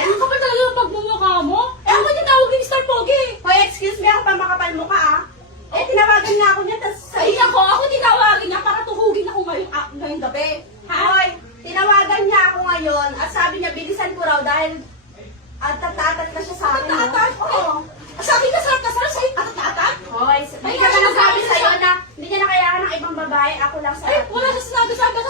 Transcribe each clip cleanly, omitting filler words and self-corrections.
sabihin? Kapal talaga yung pagmumukha mo. Eh, ako tinawag yung Star Pogi. Hoy, excuse me, ako pa makapal mukha ah. Eh, tinawagan nga ako niya, tapos Ay, ako tinawagin niya para tuhugin ako ngayong gabi. Ha? Hoy, tinawagan niya ako ngayon at sabi niya, bilisan ko raw dahil atat-atat na siya sa akin. Atat? Oo. Sabi ka sarap sa'yo, atat-atat? Hoy, hindi ka na nagsabi sa'yo na hindi niya na kailangan ng ibang babae, ako lang sa Ay, wala siya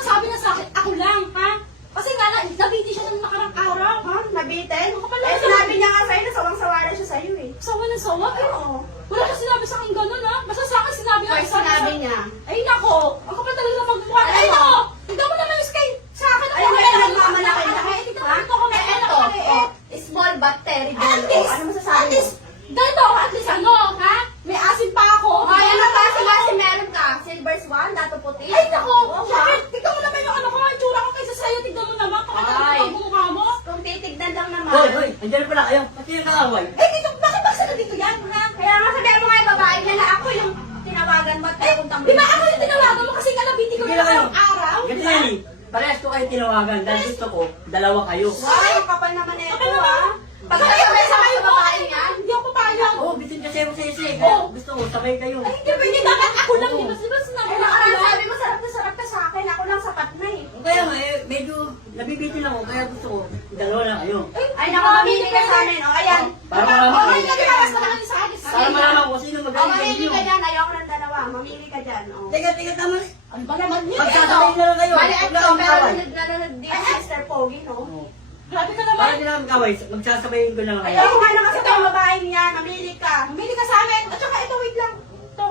sabi niya sa akin, ako lang, ha? Kasi nga, nabiti siya ng nakarang araw. Ha? Nabitin? Ako pala. Eh, sinabi niya nga sa'yo na sawang-sawa na siya sa'yo eh. Sawa ng sawa? Eh, Oo. wala siya sinabi sa akin ganun, ha? Basta sa akin sinabi Hoy, sinabi niya. Ay, nako. Ang kapal talaga magmukha. Ano Ay, mo? nako. Tignan mo naman yung sky. Sa akin, Ayun, may nagmamalaki na. Ay, tignan mo Ha? ito. Eh, eto. Oh, small but terrible. At Oh, least, ano masasabi at mo? least, ganito, at least ano, ha? May asin pa ako. Hoy, ano ba? Kasi meron ka. Silver swan, dato puti. Ay, nako. Oo, Bakit? Tignan mo naman yung ano ko, ang itsura ko kaysa sa'yo. Tignan mo naman. Kapal talaga Ay. yung pagmumukha mo. Kung titignan lang naman. Hoy, hoy, andyan pala kayo. Pati yung kaaway. Eh, dito, bakit ba sila dito yan, ha? Kaya nga sabihin mo nga yung babae niya na ako yung tinawagan mo at pinapuntang Di ba ako yung tinawagan mo kasi nga nabiti ko Sige na na kayo. araw? Ganito yan eh. Parehas ko kayo tinawagan dahil gusto ko, dalawa kayo. Wow, kapal naman ito Kapal naman. ah. Pag Bakit sabay sa sabay mo? babae niya, Hindi ako payag. Oo, bitin kasi ako sa isa eh. Oo. Kaya gusto ko, sabay kayo. Ay, hindi pwede dapat ako lang. Oo. Di ba sinabi ay na ako nakaraan lang? sabi mo sarap ka sa akin, ako lang sapat na eh. Kaya nga eh, medyo nabibitin ako. Kaya gusto ko, dalawa lang kayo. Ay, naku, mamili ka sa amin. O, ayan. Para malaman Ay, ko. nagkakas na lang sa akin. Para malaman ko sino O, magaling sa mamili inyo. ka dyan. Ayoko ng dalawa. Mamili ka dyan. O. Teka, tama. Ano ba naman yun? Magsasabay na lang kayo. Maliit Huwag na ko, kang pero kaway. nanonood din si Mr. Pogi, no? Oo. Grabe ka Para naman. hindi lang kaway, magsasabayin ko na lang kayo. Ayoko nga nakasabay ang babae niya. Mamili ka. Mamili ka sa amin. At saka ito, wait lang. Ito.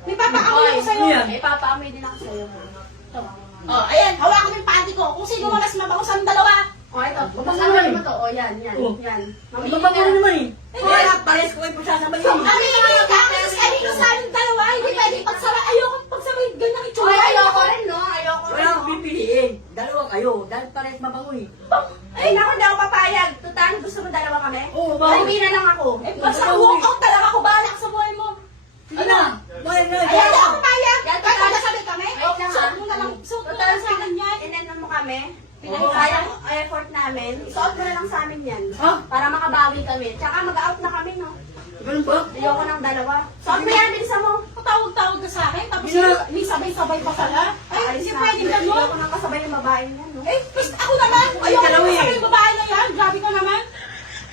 May papaamoy Hoy, ako sa'yo. Ano yan? Eh, papaamoy din ako sa'yo. Ito. Oh, ayan. Hawakan mo yung panty ko. Kung sino mas mabango sa dalawa. O, ito. Ano Pagkakaroon naman? mo to. O, yan, yan, Oh. yan. Ang Mamili babago ka. naman eh. Eh, Kaya parehas ko kayo pagsasabayin. Mamili ka. Kasi kanino sa amin dalawa. Hindi pwede pagsabay. Ayoko pagsabay. Ganyan Hoy, itsura. ayoko rin, no? Ayoko rin, Wala no? akong pipiliin. Dalawa kayo. Dahil parehas mabango eh. Ay, naku, hindi ako papayag. Total, gusto mo dalawa kami? Oo, bakit? Uwi na lang ako. Eh, basta walk out talaga ako. Bahala ka sa buhay mo. Sige na. Bakit na? Ayan, hindi ako papayag. Yan, Kahit total. magkasabay kami. Wait lang, Suot ha? mo na lang. Suot mo na Total, lang sa akin yan. Inenon mo kami. Pinagkayang effort namin. Isuot mo na lang sa amin yan. Ha? Para makabawi kami. Tsaka mag-out na kami, no? Ganun ba? Ayoko ng dalawa. Suot mo yan, bilisan mo. Patawag-tawag ka sa akin. Tapos Gina- may sabay-sabay pa pala. Ay, Alis hindi na. pwede gano'n. Ayoko nang kasabay yung babae niyan, no? Eh, basta ako naman. Ayoko dalawa na eh. sa yung babae na yan. Grabe ka naman.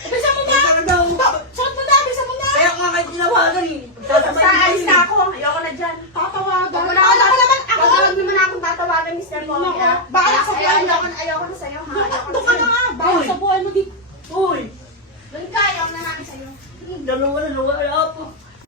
Bisa mo na. Ikaw daw. Suot mo na. Bisa mo na. Kaya ko nga kayo tinawagan eh. Basta Pagsasabayin alis kayo na eh. ako. Ayoko na dyan. Tatawagan. Huwag mo na Akala ko naman ako. Huwag mo na akong tatawagan, Mr. Pogi, Nako, ha? bahala sa buhay mo. Ayoko na sa'yo, ha? Ayoko na Doon ka na sa'yo. nga. Bahala sa buhay mo dito. Uy! Doon ka, ayoko na namin sa'yo. Dalawa na, wala po.